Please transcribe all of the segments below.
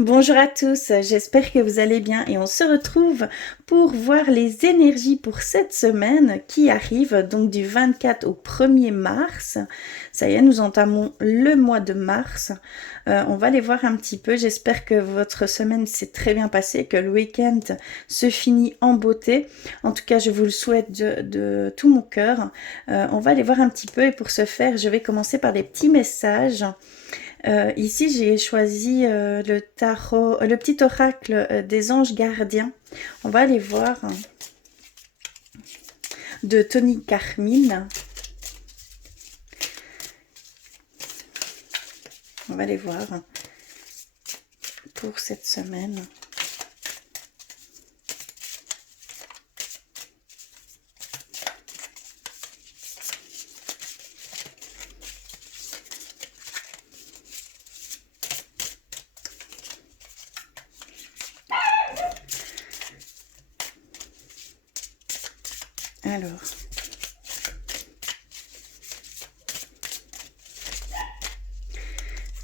Bonjour à tous, j'espère que vous allez bien et on se retrouve pour voir les énergies pour cette semaine qui arrive donc du 24 au 1er mars. Ça y est, nous entamons le mois de mars. On va les voir un petit peu. J'espère que votre semaine s'est très bien passée, que le week-end se finit en beauté. En tout cas, je vous le souhaite de tout mon cœur. On va les voir un petit peu et pour ce faire, je vais commencer par des petits messages. Ici, j'ai choisi le tarot, le petit oracle des anges gardiens. On va aller voir de Tony Carmine. On va aller voir pour cette semaine. Alors,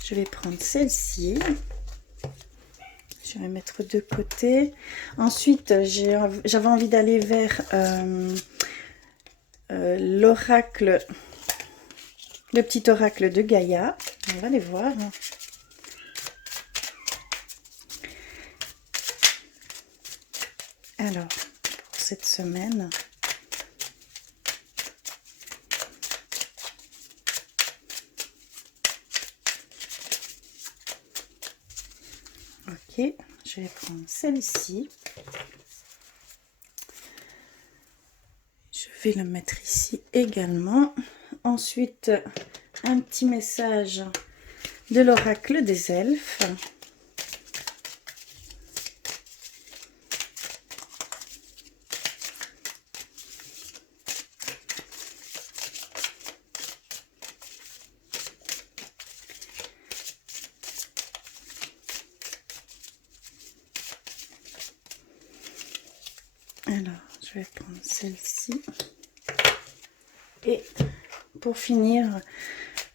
je vais prendre celle-ci. Je vais mettre de côté. Ensuite, j'avais envie d'aller vers l'oracle, le petit oracle de Gaïa. On va les voir. Alors, pour cette semaine... Ok, je vais prendre celle-ci. Je vais le mettre ici également. Ensuite, un petit message de l'oracle des elfes. Alors, je vais prendre celle-ci. Et pour finir,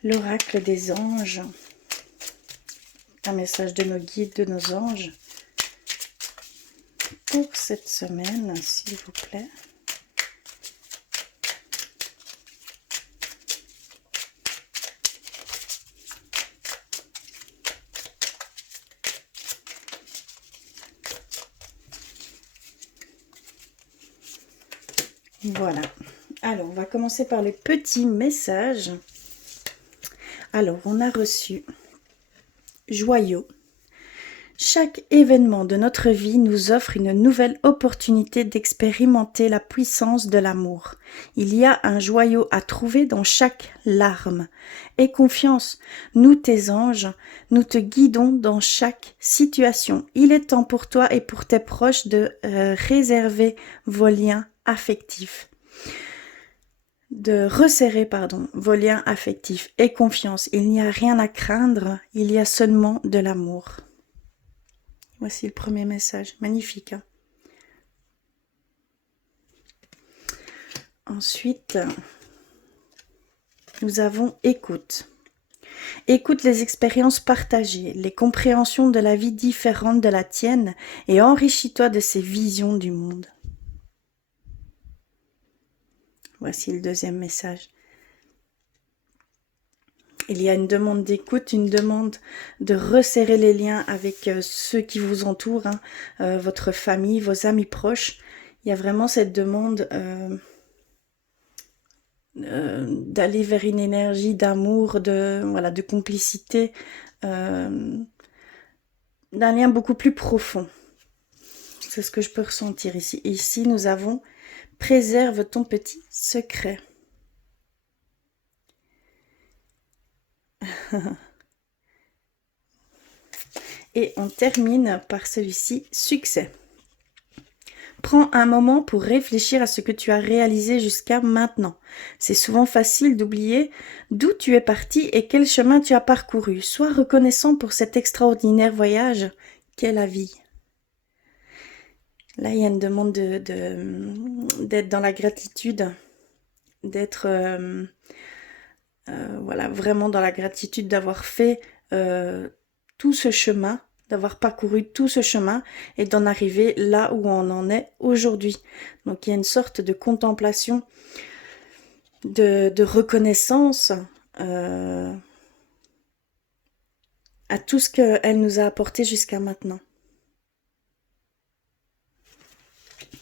l'oracle des anges. Un message de nos guides, de nos anges. Pour cette semaine, s'il vous plaît. Voilà. Alors, on va commencer par les petits messages. Alors, on a reçu joyau. Chaque événement de notre vie nous offre une nouvelle opportunité d'expérimenter la puissance de l'amour. Il y a un joyau à trouver dans chaque larme. Aie confiance, nous tes anges, nous te guidons dans chaque situation. Il est temps pour toi et pour tes proches de réserver vos liens affectifs. De resserrer, vos liens affectifs. Aie confiance, il n'y a rien à craindre, il y a seulement de l'amour. Voici le premier message, magnifique. Ensuite, nous avons écoute. Écoute les expériences partagées, les compréhensions de la vie différentes de la tienne et enrichis-toi de ces visions du monde. Voici le deuxième message. Il y a une demande d'écoute, une demande de resserrer les liens avec ceux qui vous entourent, votre famille, vos amis proches. Il y a vraiment cette demande d'aller vers une énergie d'amour, de complicité, d'un lien beaucoup plus profond. C'est ce que je peux ressentir ici. Et ici, nous avons « Préserve ton petit secret ». Et on termine par celui-ci, succès. Prends un moment pour réfléchir à ce que tu as réalisé jusqu'à maintenant. C'est souvent facile d'oublier d'où tu es parti et quel chemin tu as parcouru. Sois reconnaissant pour cet extraordinaire voyage qu'est la vie. Là, il y a une demande d'être dans la gratitude, d'être voilà, vraiment dans la gratitude d'avoir fait tout ce chemin, d'avoir parcouru tout ce chemin et d'en arriver là où on en est aujourd'hui. Donc il y a une sorte de contemplation, de reconnaissance à tout ce qu'elle nous a apporté jusqu'à maintenant.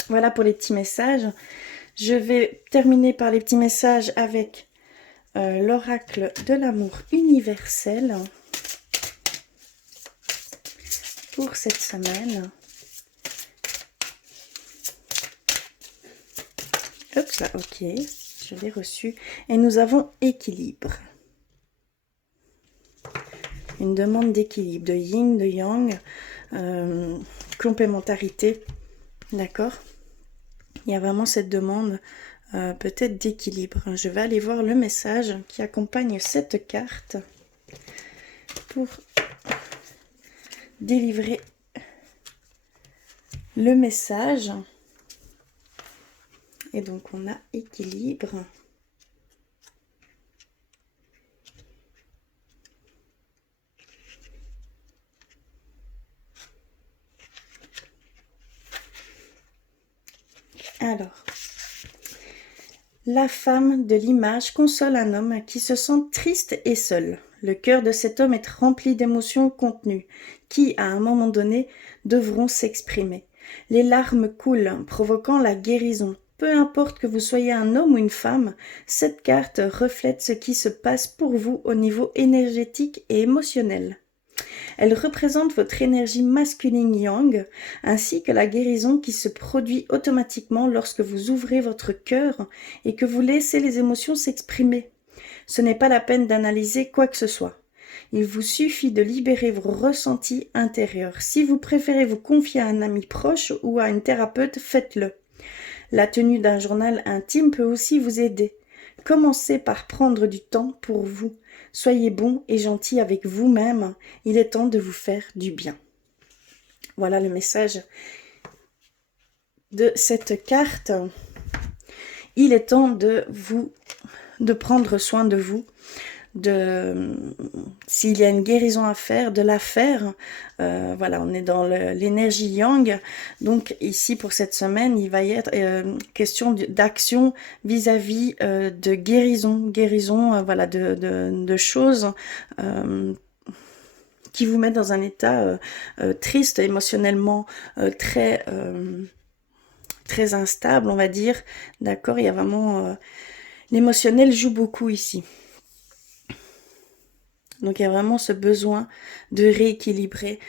Voilà pour les petits messages. Je vais terminer par les petits messages avec l'oracle de l'amour universel pour cette semaine. Hop là, ok, je l'ai reçu. Et nous avons équilibre. Une demande d'équilibre, de yin, de yang, complémentarité, d'accord? Il y a vraiment cette demande peut-être d'équilibre. Je vais aller voir le message qui accompagne cette carte pour délivrer le message. Et donc on a équilibre. Alors, la femme de l'image console un homme qui se sent triste et seul. Le cœur de cet homme est rempli d'émotions contenues, qui, à un moment donné, devront s'exprimer. Les larmes coulent, provoquant la guérison. Peu importe que vous soyez un homme ou une femme, cette carte reflète ce qui se passe pour vous au niveau énergétique et émotionnel. Elle représente votre énergie masculine yang, ainsi que la guérison qui se produit automatiquement lorsque vous ouvrez votre cœur et que vous laissez les émotions s'exprimer. Ce n'est pas la peine d'analyser quoi que ce soit. Il vous suffit de libérer vos ressentis intérieurs. Si vous préférez vous confier à un ami proche ou à une thérapeute, faites-le. La tenue d'un journal intime peut aussi vous aider. Commencez par prendre du temps pour vous. Soyez bon et gentil avec vous-même. Il est temps de vous faire du bien. Voilà le message de cette carte. Il est temps de prendre soin de vous. S'il y a une guérison à faire, de la faire. Voilà, on est dans l'énergie yang. Donc ici pour cette semaine, il va y être question d'action vis-à-vis de guérison, voilà, de choses qui vous mettent dans un état triste, émotionnellement très instable, on va dire. D'accord, il y a vraiment l'émotionnel joue beaucoup ici. Donc il y a vraiment ce besoin de rééquilibrer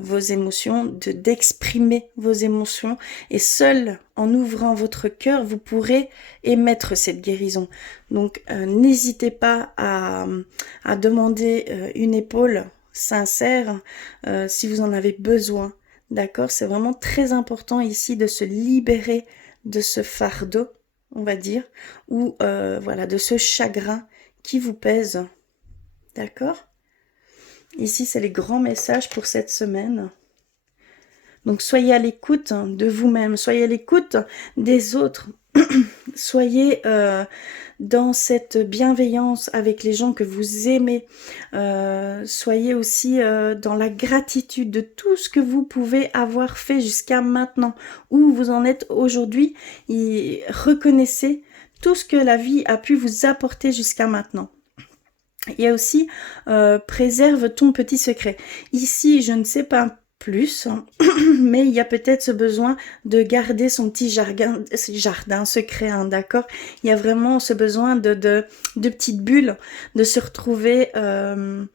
vos émotions, d'exprimer vos émotions. Et seul en ouvrant votre cœur, vous pourrez émettre cette guérison. Donc n'hésitez pas à demander une épaule sincère si vous en avez besoin. D'accord? C'est vraiment très important ici de se libérer de ce fardeau, on va dire, ou voilà, de ce chagrin qui vous pèse. D'accord? Ici, c'est les grands messages pour cette semaine. Donc, soyez à l'écoute de vous-même, soyez à l'écoute des autres. Soyez dans cette bienveillance avec les gens que vous aimez. Soyez aussi dans la gratitude de tout ce que vous pouvez avoir fait jusqu'à maintenant. Où vous en êtes aujourd'hui. Et reconnaissez tout ce que la vie a pu vous apporter jusqu'à maintenant. Il y a aussi préserve ton petit secret. Ici, je ne sais pas plus, mais il y a peut-être ce besoin de garder son petit jardin secret, hein, d'accord? Il y a vraiment ce besoin de petites bulles, de se retrouver, on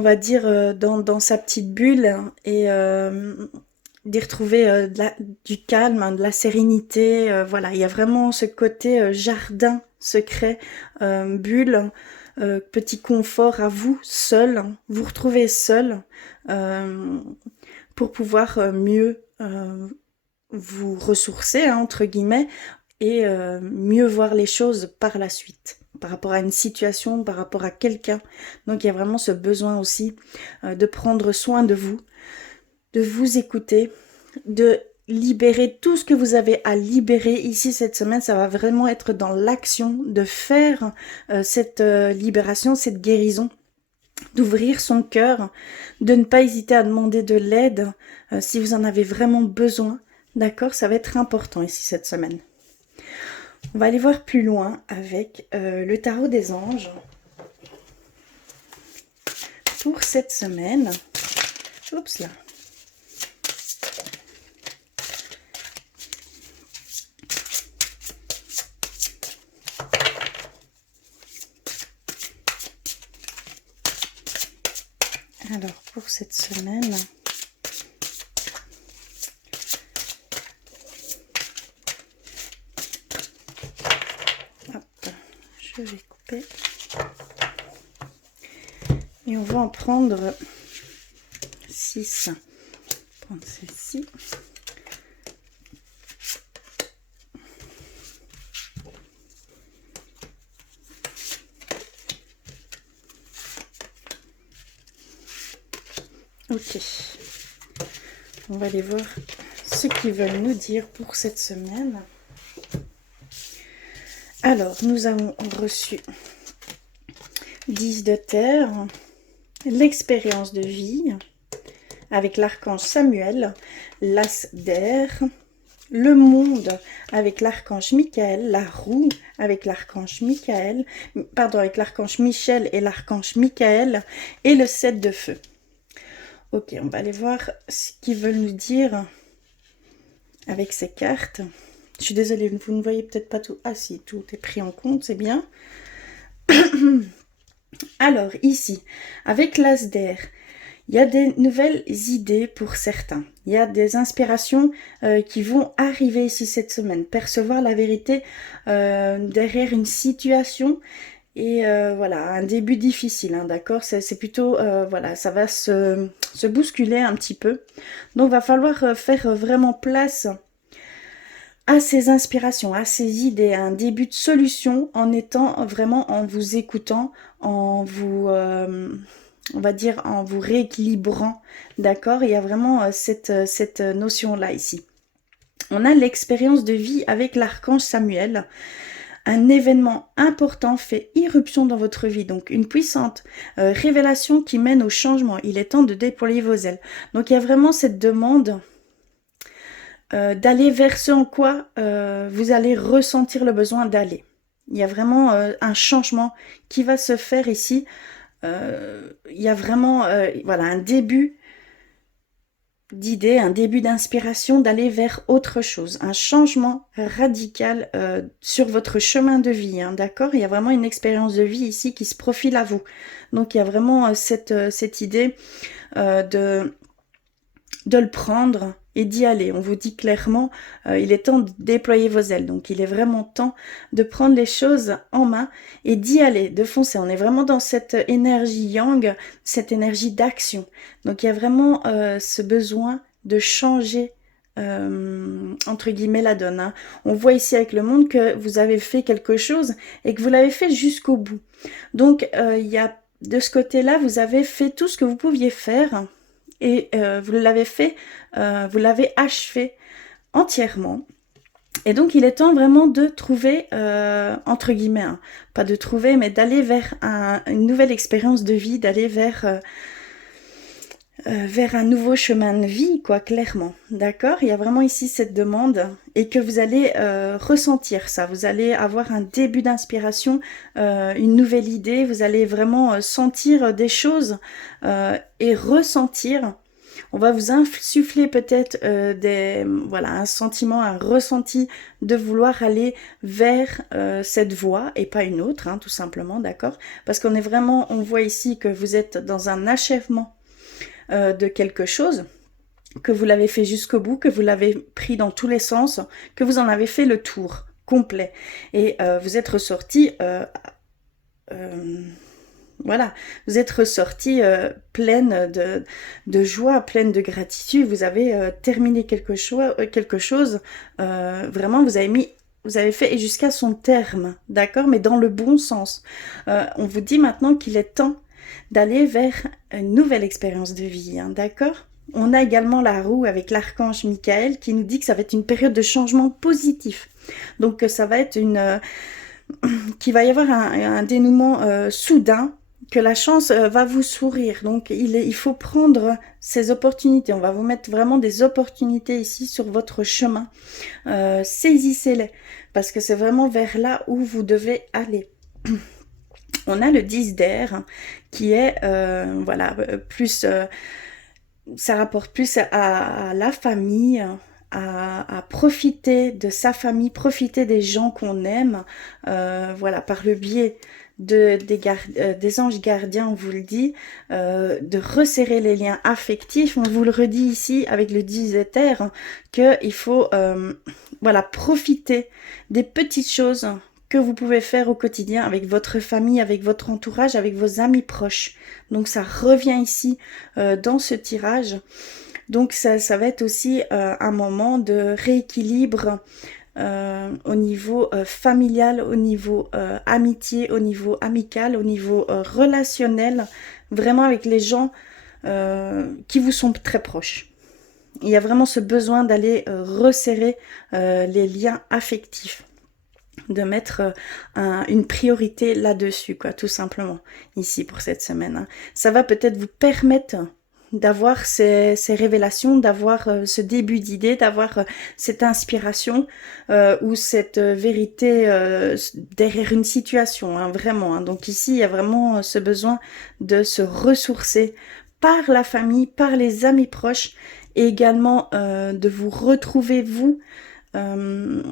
va dire, dans sa petite bulle et d'y retrouver du calme, hein, de la sérénité. Voilà, il y a vraiment ce côté jardin secret, bulle. Petit confort à vous, seul, vous retrouvez seul pour pouvoir mieux vous ressourcer, hein, entre guillemets, et mieux voir les choses par la suite, par rapport à une situation, par rapport à quelqu'un. Donc il y a vraiment ce besoin aussi de prendre soin de vous écouter, de libérer tout ce que vous avez à libérer. Ici, cette semaine, ça va vraiment être dans l'action de faire cette libération, cette guérison. d'ouvrir son cœur, de ne pas hésiter à demander de l'aide si vous en avez vraiment besoin. D'accord, ça va être important ici cette semaine. On va aller voir plus loin avec le tarot des anges. Pour cette semaine, oups là. Alors pour cette semaine, hop, je vais couper. Et on va en prendre 6. Prendre celle-ci. Ok. On va aller voir ce qu'ils veulent nous dire pour cette semaine. Alors, nous avons reçu 10 de terre. L'expérience de vie avec l'archange Samuel, l'as d'air, le monde avec l'archange Michael, la roue avec l'archange Michael, avec l'archange Michel et l'archange Michael, et le 7 de feu. Ok, on va aller voir ce qu'ils veulent nous dire avec ces cartes. Je suis désolée, vous ne voyez peut-être pas tout. Ah si, tout est pris en compte, c'est bien. Alors, ici, avec l'as d'air, il y a des nouvelles idées pour certains. Il y a des inspirations qui vont arriver ici cette semaine. Percevoir la vérité derrière une situation et voilà, un début difficile, hein, d'accord? C'est plutôt, voilà, ça va se bousculer un petit peu. Donc, il va falloir faire vraiment place à ces inspirations, à ces idées, à un début de solution en étant vraiment, en vous écoutant, en vous, on va dire, en vous rééquilibrant, d'accord? Il y a vraiment cette notion-là ici. On a l'expérience de vie avec l'archange Samuel. Un événement important fait irruption dans votre vie, donc une puissante révélation qui mène au changement. Il est temps de déployer vos ailes. Donc il y a vraiment cette demande d'aller vers ce en quoi vous allez ressentir le besoin d'aller. Il y a vraiment un changement qui va se faire ici. Il y a vraiment voilà, un début d'idée, un début d'inspiration d'aller vers autre chose, un changement radical sur votre chemin de vie, hein, d'accord? Il y a vraiment une expérience de vie ici qui se profile à vous. Donc il y a vraiment cette idée de le prendre et d'y aller. On vous dit clairement, il est temps de déployer vos ailes. Donc il est vraiment temps de prendre les choses en main et d'y aller, de foncer. On est vraiment dans cette énergie yang, cette énergie d'action. Donc il y a vraiment ce besoin de changer entre guillemets la donne, hein. On voit ici avec le monde que vous avez fait quelque chose et que vous l'avez fait jusqu'au bout. Donc il y a de ce côté-là, vous avez fait tout ce que vous pouviez faire. Et vous l'avez fait, vous l'avez achevé entièrement. Et donc, il est temps vraiment de trouver, entre guillemets, hein, pas de trouver, mais d'aller vers une nouvelle expérience de vie, d'aller vers un nouveau chemin de vie, quoi, clairement. D'accord? Il y a vraiment ici cette demande et que vous allez ressentir ça. Vous allez avoir un début d'inspiration, une nouvelle idée. Vous allez vraiment sentir des choses et ressentir. On va vous insuffler peut-être voilà, un sentiment, un ressenti de vouloir aller vers cette voie et pas une autre, hein, tout simplement, d'accord? Parce qu'on est vraiment, on voit ici que vous êtes dans un achèvement de quelque chose, que vous l'avez fait jusqu'au bout, que vous l'avez pris dans tous les sens, que vous en avez fait le tour complet. Et vous êtes ressorti... voilà, vous êtes ressorti pleine de joie, pleine de gratitude. Vous avez terminé quelque chose. Vraiment, vous avez fait jusqu'à son terme, d'accord, mais dans le bon sens. On vous dit maintenant qu'il est temps d'aller vers une nouvelle expérience de vie, hein, d'accord? On a également la roue avec l'archange Michael qui nous dit que ça va être une période de changement positif. Donc ça va être qu'il va y avoir un dénouement soudain que la chance va vous sourire. Donc il faut prendre ces opportunités. On va vous mettre vraiment des opportunités ici sur votre chemin. Saisissez-les parce que c'est vraiment vers là où vous devez aller. On a le 10 d'air qui est voilà, plus ça rapporte plus à la famille, à profiter de sa famille, profiter des gens qu'on aime, voilà, par le biais des anges gardiens, on vous le dit, de resserrer les liens affectifs. On vous le redit ici avec le 10 éther, hein, qu'il faut voilà, profiter des petites choses que vous pouvez faire au quotidien avec votre famille, avec votre entourage, avec vos amis proches. Donc ça revient ici dans ce tirage. Donc ça va être aussi un moment de rééquilibre au niveau familial, au niveau amitié, au niveau amical, au niveau relationnel, vraiment avec les gens qui vous sont très proches. Il y a vraiment ce besoin d'aller resserrer les liens affectifs, de mettre une priorité là-dessus, quoi, tout simplement, ici pour cette semaine. Hein. Ça va peut-être vous permettre d'avoir ces révélations, d'avoir ce début d'idée, d'avoir cette inspiration ou cette vérité derrière une situation, hein, vraiment. Hein. Donc ici, il y a vraiment ce besoin de se ressourcer par la famille, par les amis proches, et également de vous retrouver, vous, on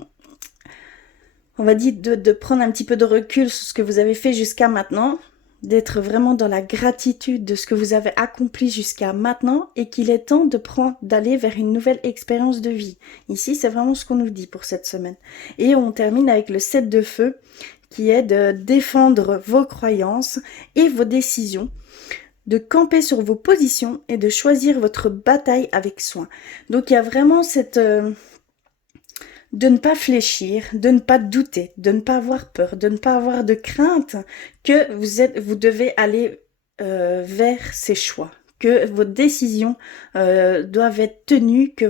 va dire de prendre un petit peu de recul sur ce que vous avez fait jusqu'à maintenant, d'être vraiment dans la gratitude de ce que vous avez accompli jusqu'à maintenant et qu'il est temps d'aller vers une nouvelle expérience de vie. Ici, c'est vraiment ce qu'on nous dit pour cette semaine. Et on termine avec le 7 de feu qui est de défendre vos croyances et vos décisions, de camper sur vos positions et de choisir votre bataille avec soin. Donc il y a vraiment cette... de ne pas fléchir, de ne pas douter, de ne pas avoir peur, de ne pas avoir de crainte que vous devez aller vers ces choix, que vos décisions doivent être tenues, que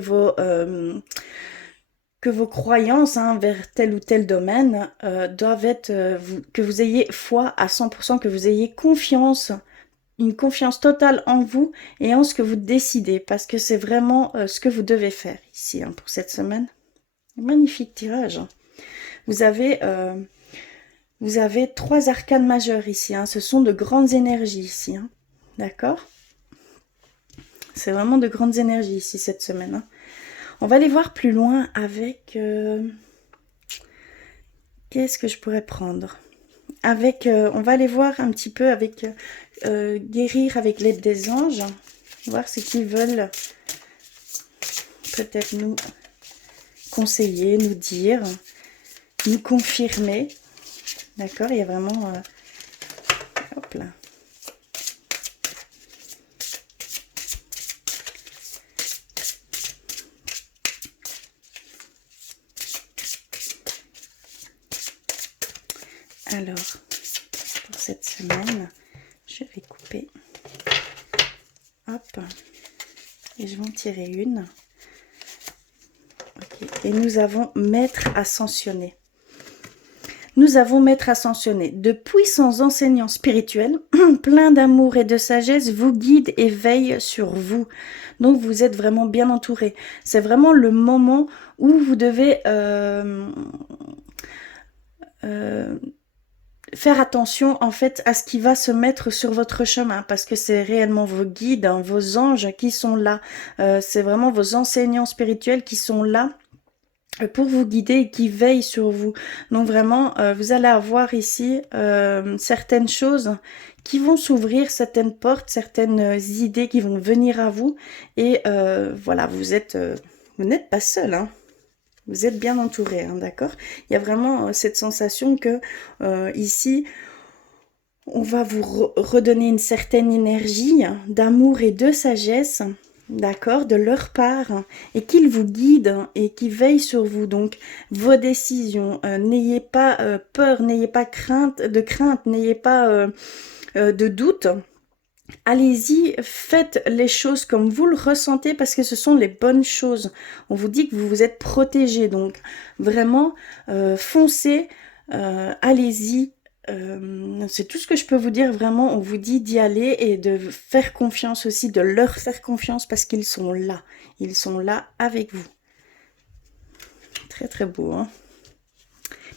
vos croyances vers tel ou tel domaine doivent être, que vous ayez foi à 100%, que vous ayez confiance, une confiance totale en vous et en ce que vous décidez, parce que c'est vraiment ce que vous devez faire ici pour cette semaine. Magnifique tirage. Vous avez 3 arcanes majeures ici. Hein. Ce sont de grandes énergies ici. Hein. D'accord? C'est vraiment de grandes énergies ici cette semaine. Hein. On va aller voir plus loin avec... qu'est-ce que je pourrais prendre? Avec, on va aller voir un petit peu avec guérir avec l'aide des anges. Voir ce qu'ils veulent peut-être nous conseiller, nous dire, nous confirmer. D'accord, il y a vraiment... hop là. Alors, pour cette semaine, je vais couper. Hop. Et je vais en tirer une. Et nous avons Maître ascensionné. Nous avons Maître ascensionné. De puissants enseignants spirituels, pleins d'amour et de sagesse, vous guident et veillent sur vous. Donc vous êtes vraiment bien entouré. C'est vraiment le moment où vous devez faire attention en fait à ce qui va se mettre sur votre chemin, parce que c'est réellement vos guides, hein, vos anges qui sont là. C'est vraiment vos enseignants spirituels qui sont là pour vous guider et qui veillent sur vous. Donc vraiment, vous allez avoir ici certaines choses qui vont s'ouvrir, certaines portes, certaines idées qui vont venir à vous. Et voilà, vous n'êtes pas seul, hein. Vous êtes bien entouré, hein, d'accord? Il y a vraiment cette sensation que ici, on va vous redonner une certaine énergie d'amour et de sagesse, d'accord, de leur part, et qu'ils vous guident et qu'ils veillent sur vous. Donc, vos décisions, n'ayez pas peur, n'ayez pas crainte, n'ayez pas de doute. Allez-y, faites les choses comme vous le ressentez parce que ce sont les bonnes choses. On vous dit que vous vous êtes protégé, donc vraiment foncez, allez-y, c'est tout ce que je peux vous dire. Vraiment, on vous dit d'y aller et de faire confiance aussi, de leur faire confiance parce qu'ils sont là. Ils sont là avec vous. Très très beau, hein.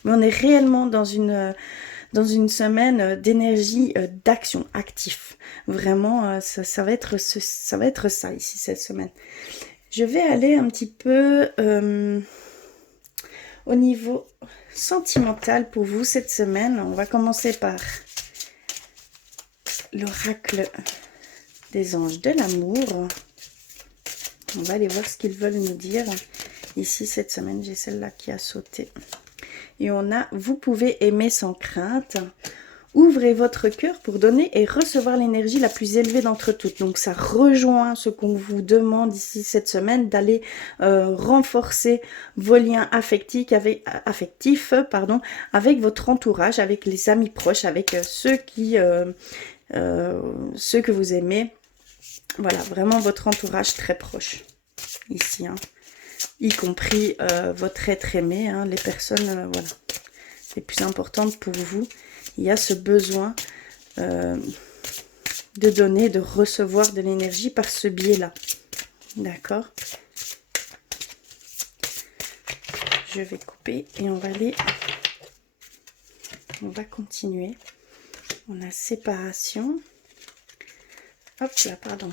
Mais on est réellement dans une semaine d'énergie, d'action, actif. Vraiment, ça va être ça ici, cette semaine. Je vais aller un petit peu au niveau sentimental pour vous cette semaine. On va commencer par l'oracle des anges de l'amour. On va aller voir ce qu'ils veulent nous dire. Ici, cette semaine, j'ai celle-là qui a sauté. Et on a « Vous pouvez aimer sans crainte ». Ouvrez votre cœur pour donner et recevoir l'énergie la plus élevée d'entre toutes. Donc ça rejoint ce qu'on vous demande ici cette semaine, d'aller renforcer vos liens affectifs avec votre entourage, avec les amis proches, avec ceux que vous aimez. Voilà, vraiment votre entourage très proche ici, hein. Y compris votre être aimé, hein, les personnes voilà, les plus importantes pour vous. Il y a ce besoin de donner, de recevoir de l'énergie par ce biais-là. D'accord? Je vais couper et on va continuer. On a séparation. Hop là, pardon.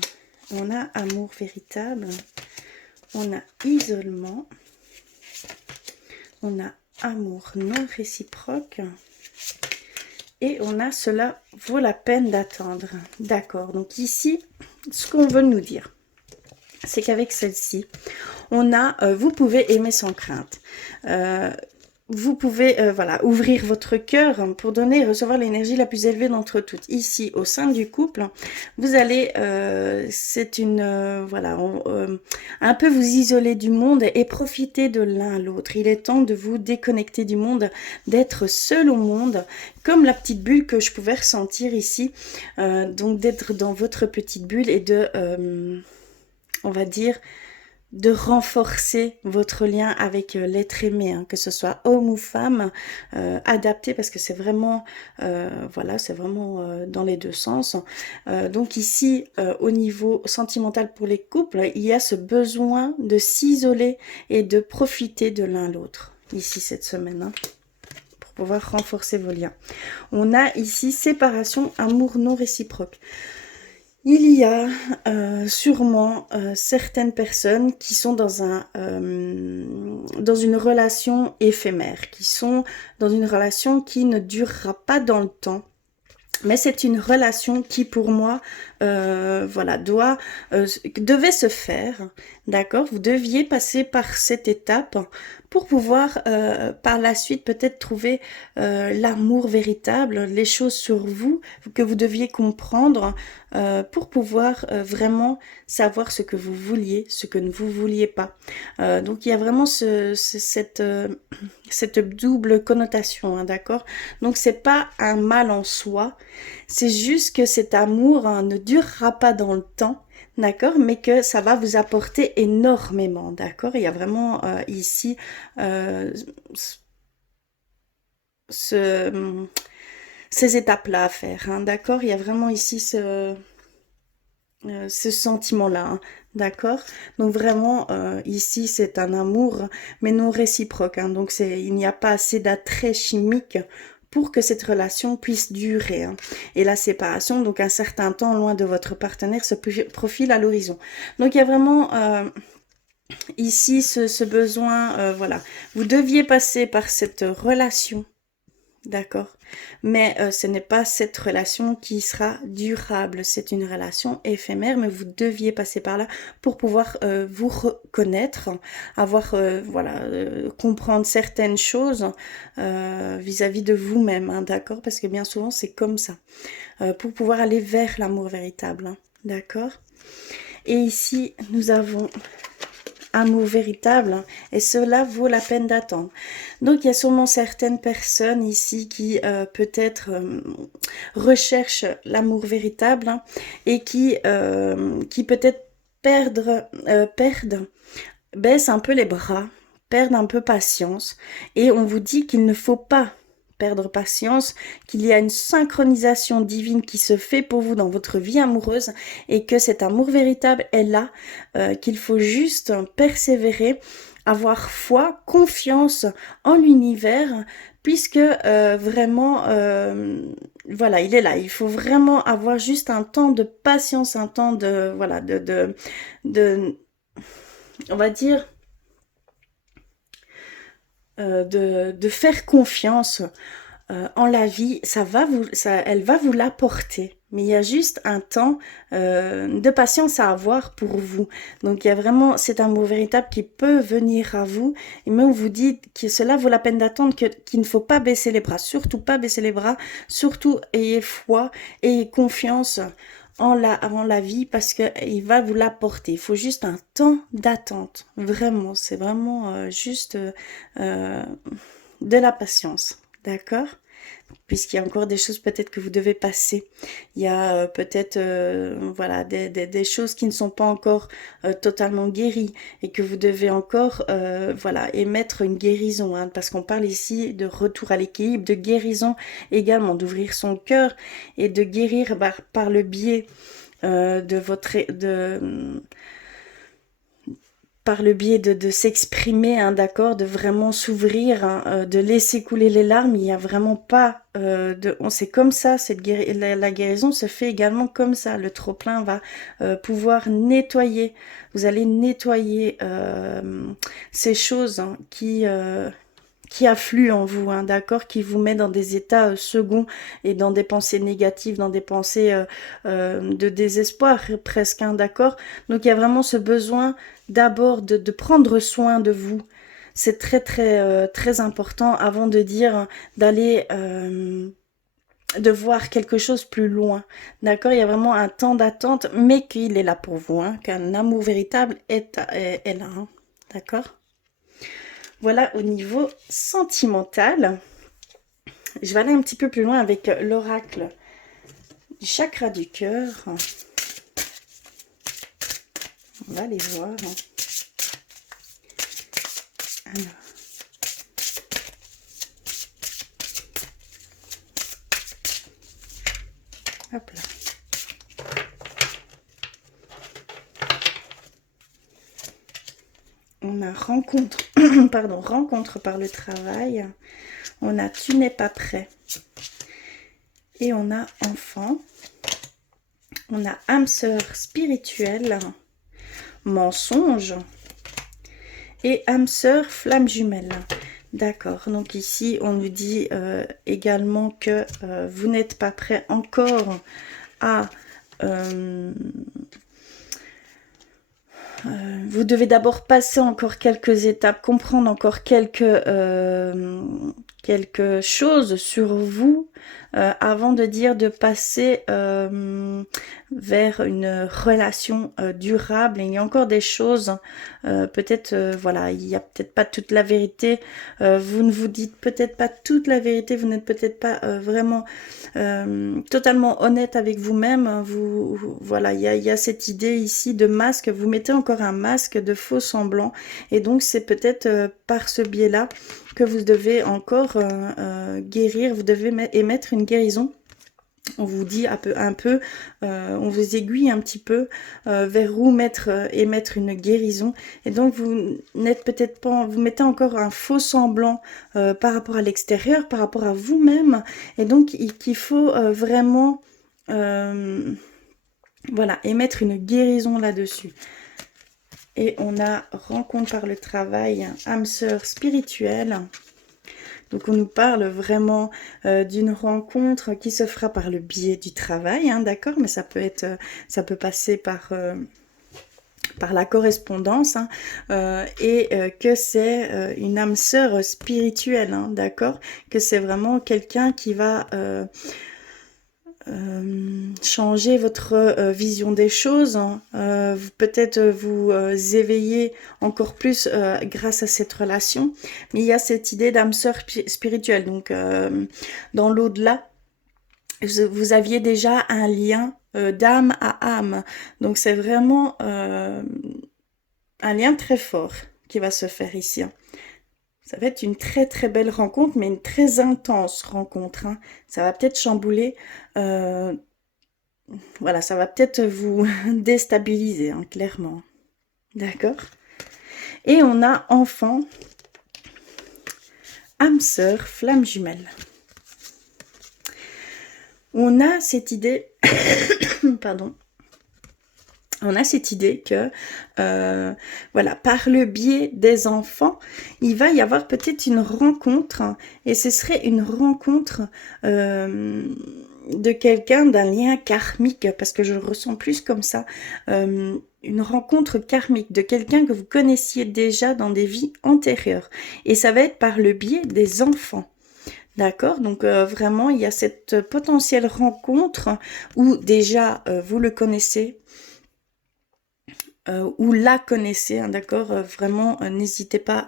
On a amour véritable. On a isolement. On a amour non réciproque. Et on a cela vaut la peine d'attendre. D'accord. Donc ici, ce qu'on veut nous dire, c'est qu'avec celle-ci, on a vous pouvez aimer sans crainte. Vous pouvez voilà, ouvrir votre cœur pour donner et recevoir l'énergie la plus élevée d'entre toutes. Ici, au sein du couple, vous allez, c'est une, voilà, un peu vous isoler du monde et profiter de l'un à l'autre. Il est temps de vous déconnecter du monde, d'être seul au monde, comme la petite bulle que je pouvais ressentir ici. Donc d'être dans votre petite bulle et de, on va dire, de renforcer votre lien avec l'être aimé, hein, que ce soit homme ou femme, adapté parce que c'est vraiment, voilà, c'est vraiment dans les deux sens. Donc ici, au niveau sentimental pour les couples, il y a ce besoin de s'isoler et de profiter de l'un l'autre, ici cette semaine, hein, pour pouvoir renforcer vos liens. On a ici séparation, amour non réciproque. Il y a sûrement certaines personnes qui sont dans une relation éphémère, qui sont dans une relation qui ne durera pas dans le temps. Mais c'est une relation qui, pour moi, voilà, devait se faire, d'accord? Vous deviez passer par cette étape pour pouvoir, par la suite, peut-être trouver l'amour véritable, les choses sur vous que vous deviez comprendre pour pouvoir vraiment savoir ce que vous vouliez, ce que ne vous vouliez pas. Donc, il y a vraiment cette double connotation, hein, d'accord? Donc, c'est pas un mal en soi, c'est juste que cet amour ne durera pas dans le temps, d'accord, mais que ça va vous apporter énormément, d'accord? Il y a vraiment ici ces étapes-là à faire, hein, d'accord? Il y a vraiment ici ce sentiment-là, hein, d'accord? Donc vraiment, ici, c'est un amour, mais non réciproque, hein, donc il n'y a pas assez d'attrait chimique pour que cette relation puisse durer, hein. Et la séparation, donc un certain temps loin de votre partenaire, se profile à l'horizon. Donc il y a vraiment ici ce besoin, voilà. Vous deviez passer par cette relation, d'accord, mais ce n'est pas cette relation qui sera durable, c'est une relation éphémère, mais vous deviez passer par là pour pouvoir vous reconnaître, avoir, voilà, comprendre certaines choses vis-à-vis de vous-même, hein, d'accord, parce que bien souvent c'est comme ça, pour pouvoir aller vers l'amour véritable, hein, d'accord. Et ici nous avons amour véritable, et cela vaut la peine d'attendre. Donc il y a sûrement certaines personnes ici qui peut-être recherchent l'amour véritable, hein, et qui peut-être baissent un peu les bras, perdent un peu patience, et on vous dit qu'il ne faut pas perdre patience, qu'il y a une synchronisation divine qui se fait pour vous dans votre vie amoureuse et que cet amour véritable est là, qu'il faut juste persévérer, avoir foi, confiance en l'univers, puisque vraiment, voilà, il est là. Il faut vraiment avoir juste un temps de patience, un temps de, voilà, de on va dire, de faire confiance en la vie, elle va vous l'apporter. Mais il y a juste un temps de patience à avoir pour vous. Donc il y a vraiment cet amour véritable qui peut venir à vous. Et même vous dites que cela vaut la peine d'attendre, qu'il ne faut pas baisser les bras. Surtout pas baisser les bras. Surtout ayez foi, ayez confiance en la vie parce qu'il va vous l'apporter. Il faut juste un temps d'attente. Vraiment, c'est vraiment juste de la patience. D'accord? Puisqu'il y a encore des choses peut-être que vous devez passer. Il y a peut-être voilà, des choses qui ne sont pas encore totalement guéries et que vous devez encore voilà, émettre une guérison. Hein, parce qu'on parle ici de retour à l'équilibre, de guérison également, d'ouvrir son cœur et de guérir par le biais de votre... par le biais de s'exprimer, hein, d'accord, de vraiment s'ouvrir, hein, de laisser couler les larmes. Il n'y a vraiment pas c'est comme ça, la guérison se fait également comme ça. Le trop-plein va pouvoir nettoyer. Vous allez nettoyer ces choses, hein, qui afflue en vous, hein, d'accord, qui vous met dans des états seconds et dans des pensées négatives, dans des pensées de désespoir presque, hein, d'accord. Donc il y a vraiment ce besoin d'abord de prendre soin de vous. C'est très très très important avant de dire d'aller de voir quelque chose plus loin, d'accord. Il y a vraiment un temps d'attente, mais qu'il est là pour vous, hein, qu'un amour véritable est là, hein, d'accord. Voilà au niveau sentimental. Je vais aller un petit peu plus loin avec l'oracle du chakra du cœur. On va aller voir. Alors. Hop là. On a rencontre, pardon, rencontre par le travail. On a tu n'es pas prêt. Et on a enfant. On a âme sœur spirituelle. Mensonge. Et âme sœur flamme jumelle. D'accord, donc ici on nous dit également que vous n'êtes pas prêt encore à... vous devez d'abord passer encore quelques étapes, comprendre encore quelques choses sur vous avant de dire de passer vers une relation durable. Et il y a encore des choses, peut-être, voilà, il n'y a peut-être pas toute la vérité. Vous ne vous dites peut-être pas toute la vérité, vous n'êtes peut-être pas vraiment totalement honnête avec vous-même. Voilà, il y a cette idée ici de masque. Vous mettez encore un masque de faux semblant. Et donc, c'est peut-être par ce biais-là que vous devez encore guérir. Vous devez émettre une guérison. On vous dit un peu, on vous aiguille un petit peu vers où émettre une guérison. Et donc vous n'êtes peut-être pas, vous mettez encore un faux semblant par rapport à l'extérieur, par rapport à vous-même. Et donc qu'il faut vraiment, voilà, émettre une guérison là-dessus. Et on a rencontre par le travail, âme sœur spirituelle. Donc on nous parle vraiment d'une rencontre qui se fera par le biais du travail, hein, d'accord, mais ça peut passer par la correspondance, hein, et que c'est une âme sœur spirituelle, hein, d'accord, que c'est vraiment quelqu'un qui va changer votre vision des choses, hein. Peut-être vous éveiller encore plus grâce à cette relation, mais il y a cette idée d'âme sœur spirituelle. Donc dans l'au-delà, vous aviez déjà un lien d'âme à âme, donc c'est vraiment un lien très fort qui va se faire ici, hein. Ça va être une très très belle rencontre, mais une très intense rencontre, hein. Ça va peut-être chambouler, voilà, ça va peut-être vous déstabiliser, hein, clairement. D'accord? Et on a enfant, âme sœur, flamme jumelle. On a cette idée, pardon, on a cette idée que, voilà, par le biais des enfants, il va y avoir peut-être une rencontre, et ce serait une rencontre de quelqu'un, d'un lien karmique, parce que je le ressens plus comme ça, une rencontre karmique de quelqu'un que vous connaissiez déjà dans des vies antérieures. Et ça va être par le biais des enfants. D'accord, donc vraiment, il y a cette potentielle rencontre où déjà vous le connaissez, ou la connaissez, hein, d'accord, vraiment, n'hésitez pas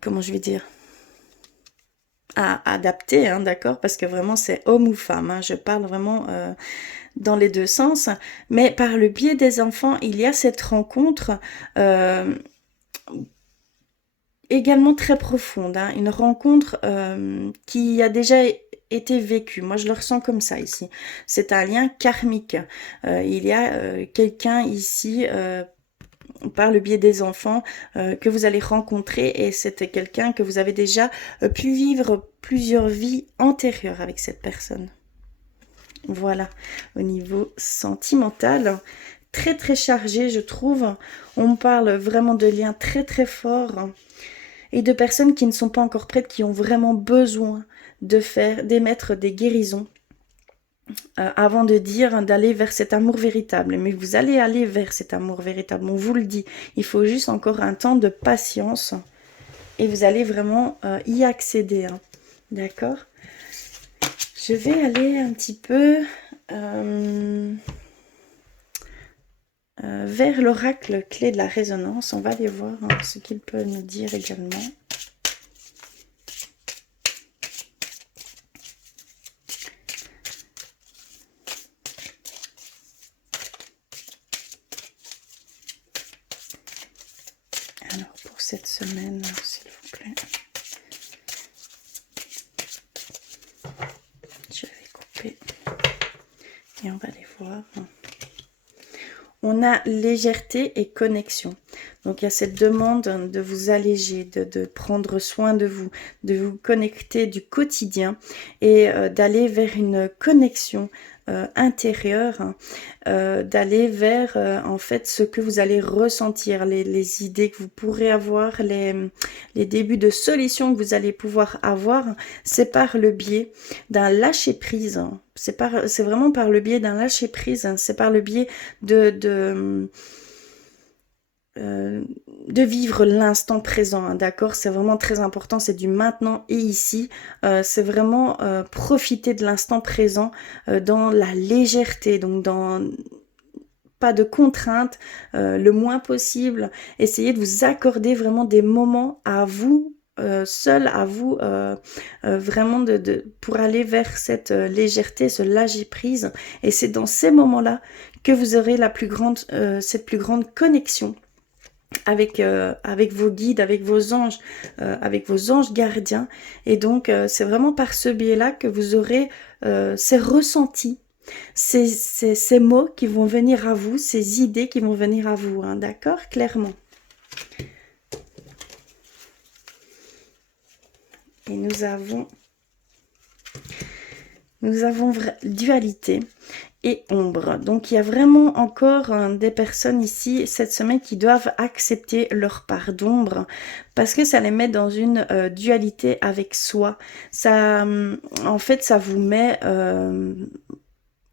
comment je vais dire, à adapter, hein, d'accord, parce que vraiment c'est homme ou femme, hein, je parle vraiment dans les deux sens, mais par le biais des enfants, il y a cette rencontre également très profonde, hein, une rencontre qui a déjà été vécue. Moi, je le ressens comme ça ici. C'est un lien karmique. Il y a quelqu'un ici, par le biais des enfants, que vous allez rencontrer, et c'était quelqu'un que vous avez déjà pu vivre plusieurs vies antérieures avec cette personne. Voilà, au niveau sentimental, très très chargé, je trouve. On parle vraiment de liens très très forts, et de personnes qui ne sont pas encore prêtes, qui ont vraiment besoin d'émettre des guérisons avant de dire d'aller vers cet amour véritable. Mais vous allez aller vers cet amour véritable, on vous le dit. Il faut juste encore un temps de patience et vous allez vraiment y accéder, hein. D'accord? Je vais aller un petit peu vers l'oracle clé de la résonance. On va aller voir, hein, ce qu'il peut nous dire également. Alors, pour cette semaine, s'il vous plaît. Je vais couper. Et on va aller voir. On a légèreté et connexion. Donc, il y a cette demande de vous alléger, de prendre soin de vous connecter du quotidien et d'aller vers une connexion intérieure, d'aller vers en fait ce que vous allez ressentir, les idées que vous pourrez avoir, les débuts de solutions que vous allez pouvoir avoir. C'est par le biais d'un lâcher prise, hein. C'est vraiment par le biais d'un lâcher prise, hein. C'est par le biais de vivre l'instant présent, hein, d'accord, c'est vraiment très important, c'est du maintenant et ici, c'est vraiment profiter de l'instant présent dans la légèreté, donc dans pas de contraintes, le moins possible, essayez de vous accorder vraiment des moments à vous, seul à vous, vraiment pour aller vers cette légèreté, ce lâcher prise, et c'est dans ces moments-là que vous aurez cette plus grande connexion avec vos guides, avec vos anges gardiens. Et donc c'est vraiment par ce biais-là que vous aurez ces ressentis, ces mots qui vont venir à vous, ces idées qui vont venir à vous, hein, d'accord, clairement. Et nous avons dualité et ombre. Donc il y a vraiment encore des personnes ici cette semaine qui doivent accepter leur part d'ombre, parce que ça les met dans une dualité avec soi. Ça, en fait, ça vous met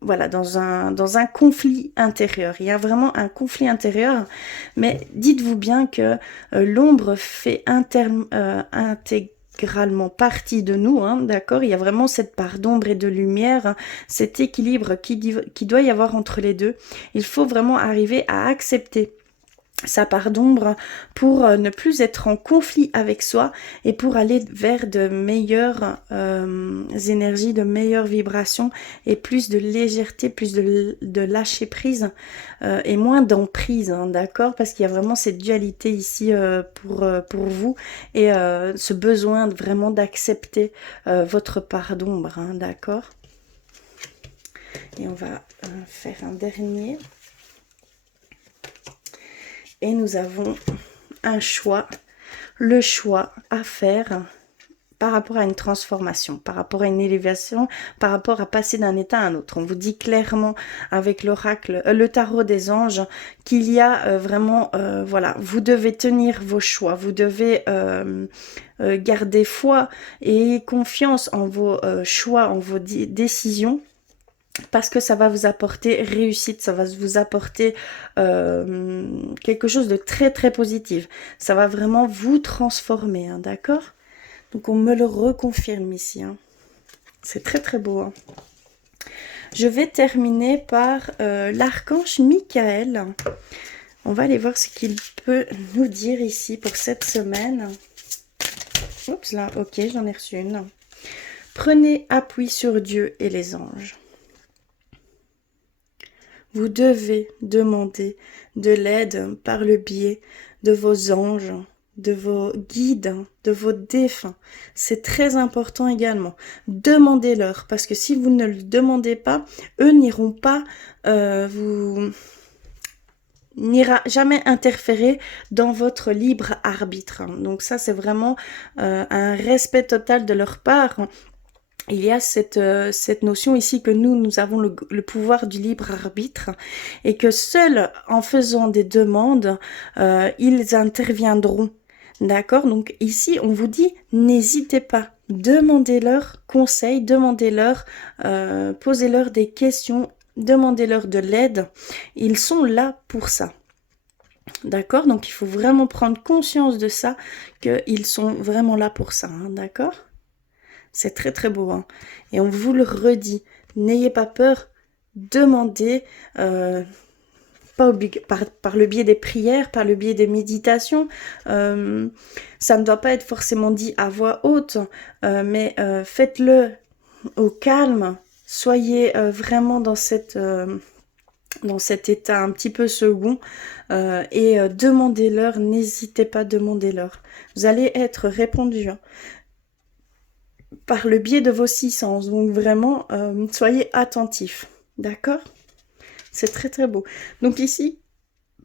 voilà, dans un conflit intérieur. Il y a vraiment un conflit intérieur, mais dites-vous bien que l'ombre fait intégralement partie de nous, hein, d'accord. Il y a vraiment cette part d'ombre et de lumière, hein, cet équilibre qui doit y avoir entre les deux. Il faut vraiment arriver à accepter sa part d'ombre pour ne plus être en conflit avec soi et pour aller vers de meilleures énergies, de meilleures vibrations et plus de légèreté, plus de lâcher prise et moins d'emprise, hein, d'accord? Parce qu'il y a vraiment cette dualité ici pour vous et ce besoin vraiment d'accepter votre part d'ombre, hein, d'accord? Et on va faire un dernier. Et nous avons un choix, le choix à faire par rapport à une transformation, par rapport à une élévation, par rapport à passer d'un état à un autre. On vous dit clairement avec l'oracle, le tarot des anges, qu'il y a vraiment, voilà, vous devez tenir vos choix, vous devez garder foi et confiance en vos choix, en vos décisions. Parce que ça va vous apporter réussite, ça va vous apporter quelque chose de très très positif. Ça va vraiment vous transformer, hein, d'accord? Donc on me le reconfirme ici. Hein. C'est très très beau. Hein. Je vais terminer par l'archange Michael. On va aller voir ce qu'il peut nous dire ici pour cette semaine. Oups là, ok, j'en ai reçu une. Prenez appui sur Dieu et les anges. Vous devez demander de l'aide par le biais de vos anges, de vos guides, de vos défunts. C'est très important également. Demandez-leur, parce que si vous ne le demandez pas, eux n'iront pas n'ira jamais interférer dans votre libre arbitre. Donc ça, c'est vraiment un respect total de leur part. Il y a cette notion ici que nous avons le pouvoir du libre arbitre et que seuls en faisant des demandes, ils interviendront. D'accord? Donc ici, on vous dit, n'hésitez pas. Demandez-leur conseil, demandez-leur, posez-leur des questions, demandez-leur de l'aide. Ils sont là pour ça. D'accord? Donc il faut vraiment prendre conscience de ça, qu'ils sont vraiment là pour ça. Hein, d'accord? C'est très très beau. Hein. Et on vous le redit. N'ayez pas peur. Demandez. Pas par le biais des prières, par le biais des méditations. Ça ne doit pas être forcément dit à voix haute. Mais faites-le au calme. Soyez vraiment dans cet état un petit peu second. Et demandez-leur. N'hésitez pas, demandez-leur. Vous allez être répondu. Hein. Par le biais de vos 6 sens. Donc vraiment, soyez attentifs. D'accord? C'est très très beau. Donc ici,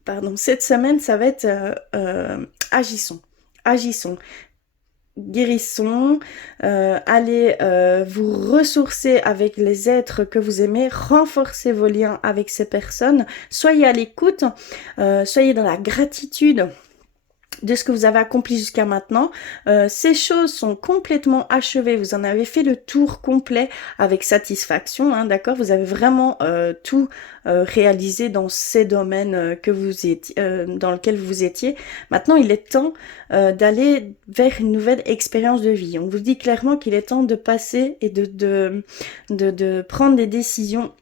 pardon, cette semaine, ça va être agissons. Agissons. Guérissons. Allez vous ressourcer avec les êtres que vous aimez. Renforcez vos liens avec ces personnes. Soyez à l'écoute. Soyez dans la gratitude de ce que vous avez accompli jusqu'à maintenant. Ces choses sont complètement achevées. Vous en avez fait le tour complet avec satisfaction, hein, d'accord? Vous avez vraiment tout réalisé dans ces domaines que vous étiez, dans lesquels vous étiez. Maintenant, il est temps d'aller vers une nouvelle expérience de vie. On vous dit clairement qu'il est temps de passer et de prendre des décisions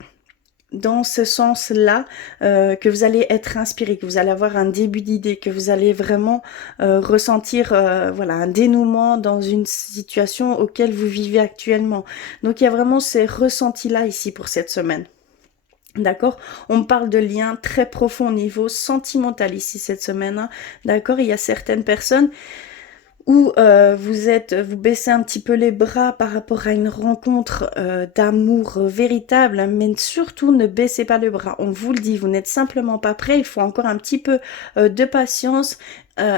dans ce sens-là, que vous allez être inspiré, que vous allez avoir un début d'idée, que vous allez vraiment ressentir voilà, un dénouement dans une situation auquel vous vivez actuellement. Donc il y a vraiment ces ressentis-là ici pour cette semaine. D'accord? On parle de liens très profonds au niveau sentimental ici cette semaine. Hein. D'accord? Il y a certaines personnes où vous baissez un petit peu les bras par rapport à une rencontre d'amour véritable, mais surtout ne baissez pas les bras. On vous le dit, vous n'êtes simplement pas prêt, il faut encore un petit peu de patience,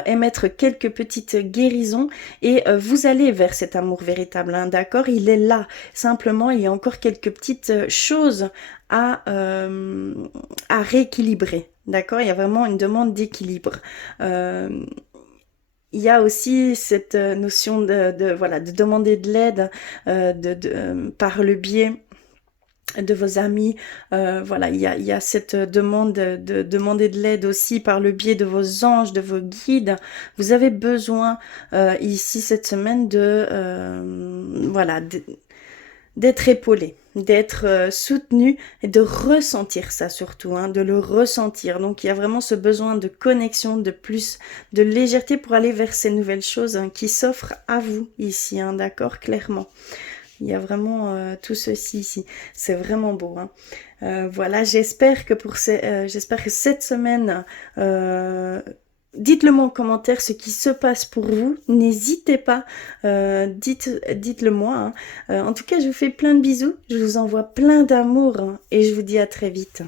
émettre quelques petites guérisons et vous allez vers cet amour véritable, hein, d'accord? Il est là, simplement il y a encore quelques petites choses à rééquilibrer, d'accord? Il y a vraiment une demande d'équilibre. Il y a aussi cette notion voilà, de demander de l'aide par le biais de vos amis. Voilà, il y a cette demande de demander de l'aide aussi par le biais de vos anges, de vos guides. Vous avez besoin ici cette semaine voilà, d'être épaulé. d'être soutenu et de ressentir ça surtout, hein, de le ressentir. Donc il y a vraiment ce besoin de connexion, de plus de légèreté pour aller vers ces nouvelles choses hein, qui s'offrent à vous ici, hein, d'accord, clairement. Il y a vraiment tout ceci ici. C'est vraiment beau. Hein. Voilà, j'espère que j'espère que cette semaine, dites-le moi en commentaire ce qui se passe pour vous. N'hésitez pas, dites-le moi. Hein. En tout cas, je vous fais plein de bisous. Je vous envoie plein d'amour hein, et je vous dis à très vite.